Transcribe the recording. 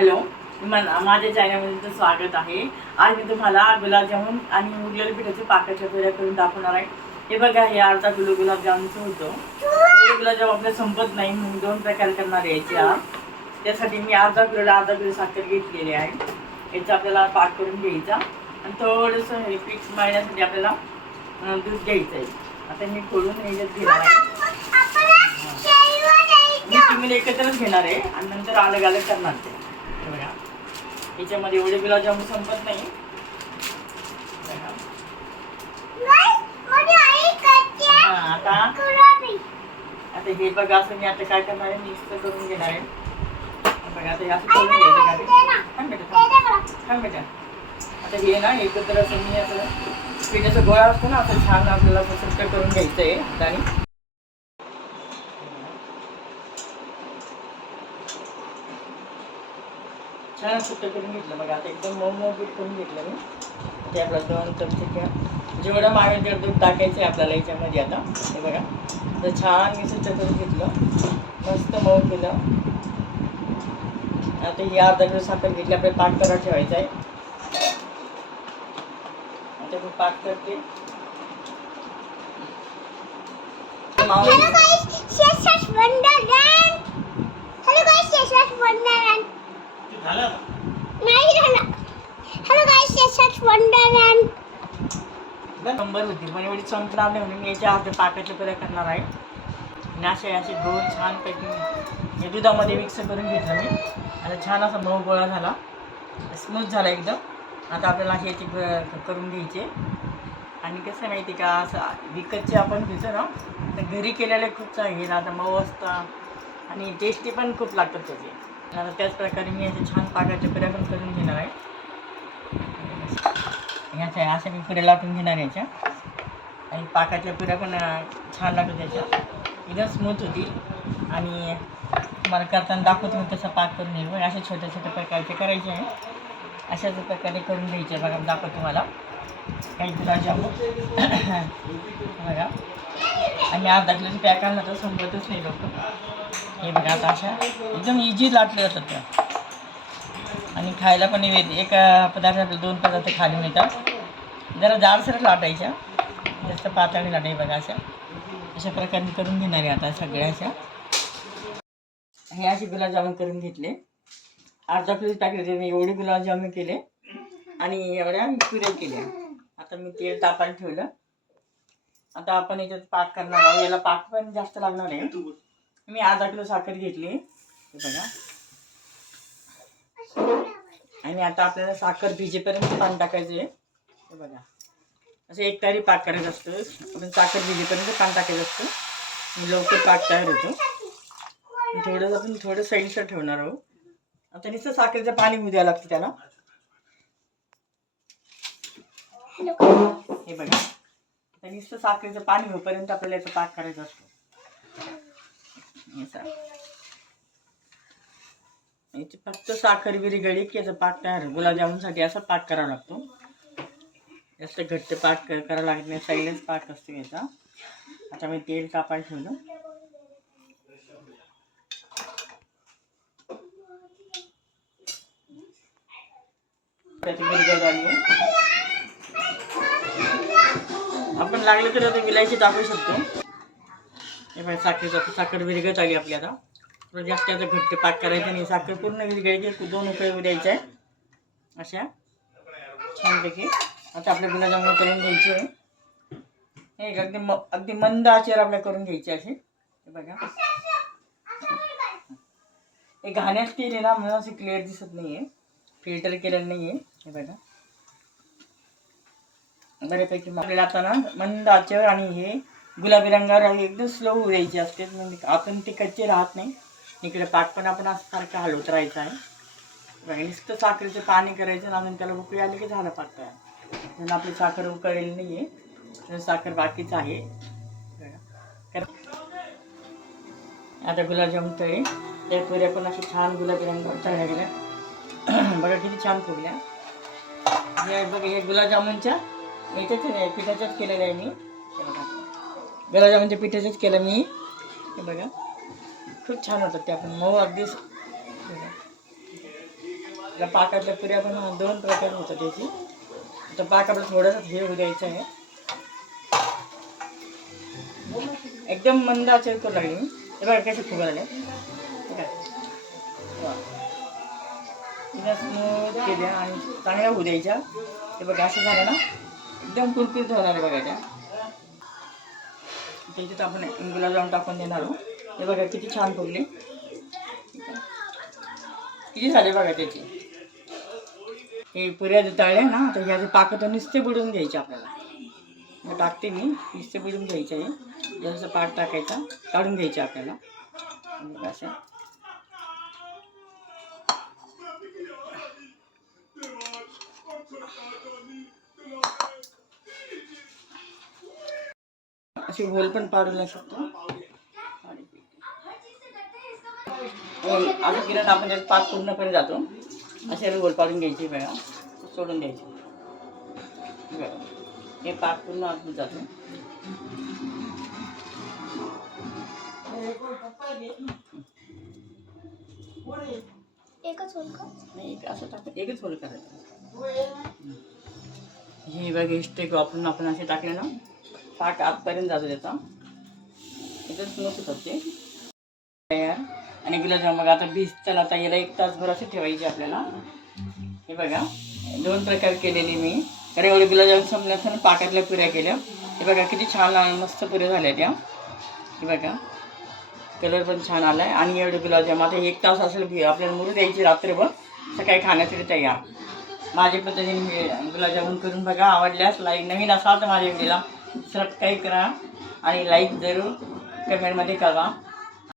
Hello माझ्या चॅनलमध्ये तुमचं स्वागत आहे. आज मी तुम्हाला गुलाबजामुन आणि उरलेल्या पिठाच्या पाकाच्या पेऱ्या करून दाखवणार आहे. हे बघा हे अर्धा किलो गुलाबजामुनचं होतं. गुलाबजाम आपल्या संपत नाही म्हणून दोन प्रकार करणार आज. त्यासाठी मी अर्धा किलोला अर्धा किलो साखर घेतलेली आहे. याचा आपल्याला पाक करून घ्यायचा. आणि थोडंसं हे पीठ मळण्यासाठी आपल्याला दूध घ्यायचं आहे. आता मी खोलून ह्याच्यात घेणार आहे. मी चिमणी एकत्रच घेणार आहे. आणि नंतर अलग अलग करणार ते याच्यामध्ये एवढे गुलाबजामुन संपत नाही. आता? आता हे बघा असं मी आता काय करणार आहे? मिक्स करून घेणार आहे. बघा आता हे असं करून घ्यायचं का? थांब बेटा आता हे ना एकत्र असं मी असं पिठाचा गोळा असतो ना असं छान आपल्याला असं सुट्ट करून घ्यायचं आहे हाताने छान सुट्ट करून घेतलं बघा. आता एकदम मऊ मऊ पीठ करून घेतलं मी. ते आपला दोन चमचे किंवा जेवढं मागेल तेवढं दूध टाकायचं आहे आपल्याला याच्यामध्ये आता हे बघा. तर छान मी सुट्ट करून घेतलं. मस्त मऊ केलं. आता ही अर्धा किलो साखर घेतली आपल्याला पाक करा ठेवायचं आहे. आता मी पाक करते. मावा Wonderland. नाही झाला. Hello guys, Sheshash Wonderland. Number होती. पण एवढी संपणार नाही म्हणून याच्या अर्ध्या पाकाच्या पर्या करणार आहे. आणि असे असे दोन छान हे दुधामध्ये मिक्स करून घेतलं मी. आता छान असा मऊ गोळा झाला. स्मूथ झाला एकदम. आता आपल्याला ग- करून घ्यायचे. आणि कसं माहिती का असं विकतचे आपण घेतो ना तर घरी केलेले खूप चांगले ना आता मऊ असतात. आणि टेस्टी पण खूप लागतात त्याचे. आता त्याच प्रकारे मी याचे छान पाकाच्या पुऱ्या पण करून घेणार आहे. याच्या अशा मी पुऱ्या लाटून घेणार याच्या. आणि पाकाच्या पुऱ्या पण छान लागतात त्याच्या एकदम स्मूथ होतील. आणि मला करताना दाखवतो मी तसा पाक करून येईल बघा. अशा छोट्या छोट्या प्रकारचे करायचे आहे. अशाच प्रकारे करून घ्यायचे बघा. दाखवतो तुम्हाला. काही गुलाबजामुन बघा. आणि अर्धा किलोची पॅक आणला तर संपतच नाही लोक हे बघा आता अशा एकदम इझी लाटले जातात त्या. आणि खायला पण वेग एका पदार्थात दोन पदार्थ खाली मिळतात. जरा जाडसर लाटायच्या. जास्त पातळी लाटाय बघा अशा. अशा प्रकारे करून घेणार आहे आता सगळ्या अशा. हे असे गुलाबजामुन करून घेतले. अर्धा किलो पॅकेट मी एवढे गुलाबजामुन केले. आणि एवढ्या पुऱ्या केल्या. आता मी तेल तापायला ठेवलं. आता आपण याच्यात पाक करणार आहोत. याला पाक पण जास्त लागणार आहे. मी अर्धा किलो साखर घेतली. हे बघा. आणि आता आपल्याला साखर भिजेपर्यंत पाणी टाकायचं आहे. हे बघा. असं एक तारी पाक करायचं असतं. आपण साखर भिजेपर्यंत पाणी टाकायचं असतं. लवकर पाक तयार होतो. थोडंसं थोडं आपण थोडं साईडला ठेवणार आहोत. आता नुसतं साखरेचं पाणी उद्या द्यावं लागतं त्याला. हे बघा. आता नुसतं साखरेचं पाणी होईपर्यंत आपल्याला याचा पाक करायचा असतो. याची फक्त साखर विरघळली की याचा पाक तयार. गुलाबजामुनसाठी असा पाक करावा लागतो. जास्त घट्ट पाक करावा लागत नाही. साईडच पाक असतो याचा. आता मी तेल कापायला ठेवलं. त्याची विरघळ झाली आपण लागलं तर आता विलायची टाकू शकतो. हे बघा साखरेचं आता साखर विरघळत आली आपली आता. थोडं जास्त आता घट्ट पाक करायचं नाही साखर पूर्ण विरघळायची दोन उकळे द्यायचे आहे अशा. छानपैकी. आता आपल्या गुलाबजामुन करून घ्यायचे आहे. हे अगदी म अगदी मंद आचेवर आपल्या करून घ्यायचे असे. हे बघा. हे घाण्यात तेल आहे ना म्हणून असे क्लिअर दिसत नाही आहे फिल्टर केलेलं नाही आहे हे बघा. बऱ्यापैकी आपल्याला आता ना मंद आचेवर आणि हे गुलाबी रंगावर एकदम स्लो होऊ द्यायची असते. म्हणजे आपण ते कच्चे राहत नाही. इकडे पाक पण आपण असं सारखं हलवत राहायचं आहे. नुसतं साखरेचं पाणी करायचं आणि त्याला उकळी आली की झालं पाक तयार म्हणून आपली साखर उकळलेली नाही आहे तर साखर बाकीच आहे. आता गुलाबजामुन तळे. त्या पुऱ्या पण अशा छान गुलाबी रंगावर तळल्या गेल्या. बघा किती छान फुगल्या. हे बघा हे गुलाबजामुनच्या याच्याच पिठाच्याच केलेल्या आहे मी. गुलाबजामुनच्या पिठाच्याच केलं मी. हे बघा. खूप छान होतात ते आपण मऊ अगदीच त्या पाकातल्या पुऱ्या पण दोन प्रकार होतात त्याची. तर पाक आपलं थोडंसं हे होऊ द्यायचं आहे. एकदम मंद आचर करू लागली मी. हे बघा कसे फुगा लागले. तिला स्मूथ केल्या आणि चांगल्या होऊ द्यायच्या. हे बघा असं झालं ना? एकदम कुरकुरीत होणार आहे बघा त्या. त्याच्यात आपण गुलाबजाम टाकून देणार आहोत. हे बघा किती छान फुगले. किती झाले बघा त्याचे? हे पुऱ्या जे तळल्या ना तर ह्याचं पाकं तर नुसते बुडवून घ्यायचे आपल्याला. टाकते मी नुसते बुडवून घ्यायचं आहे. जसं पाक टाकायचा काढून घ्यायचं आपल्याला. असं. असे होल पण पाडू शकतो. केलं तर आपण त्यात पाक पूर्णपणे जातो असे होल पाडून घ्यायचे बघा सोडून द्यायचे. हे पाक पूर्ण आतून जातो. एकच होल का? नाही एक असं टाकून एकच होल करायचं. हे बघा स्टेक वापरून आपण असे टाकले ना पाक आतपर्यंत जातो त्याचा. इथंच नसत होतात ते. तयार. आणि गुलाबजाम मग आता वीस त्याला आता याला एक तासभर असे ठेवायचे आपल्याला. हे बघा दोन प्रकार केलेले मी. कारण एवढे गुलाबजाम संपल्यानंतर पाकातल्या पुऱ्या केल्या. हे बघा किती छान मस्त पुऱ्या झाल्या त्या. हे बघा कलर पण छान आला आहे आणि एवढे गुलाबजाम आता एक तास असेल आपल्याला मुरू द्यायची रात्रभर. सकाळी खाण्यासाठी तयार. माझ्या पद्धतीने गुलाबजामुन करून बघा आवडल्यास लाईक नवीन असाल तर माझ्या व्हिडिओला सबस्क्राईब करा आणि लाईक जरूर कमेंटमध्ये करा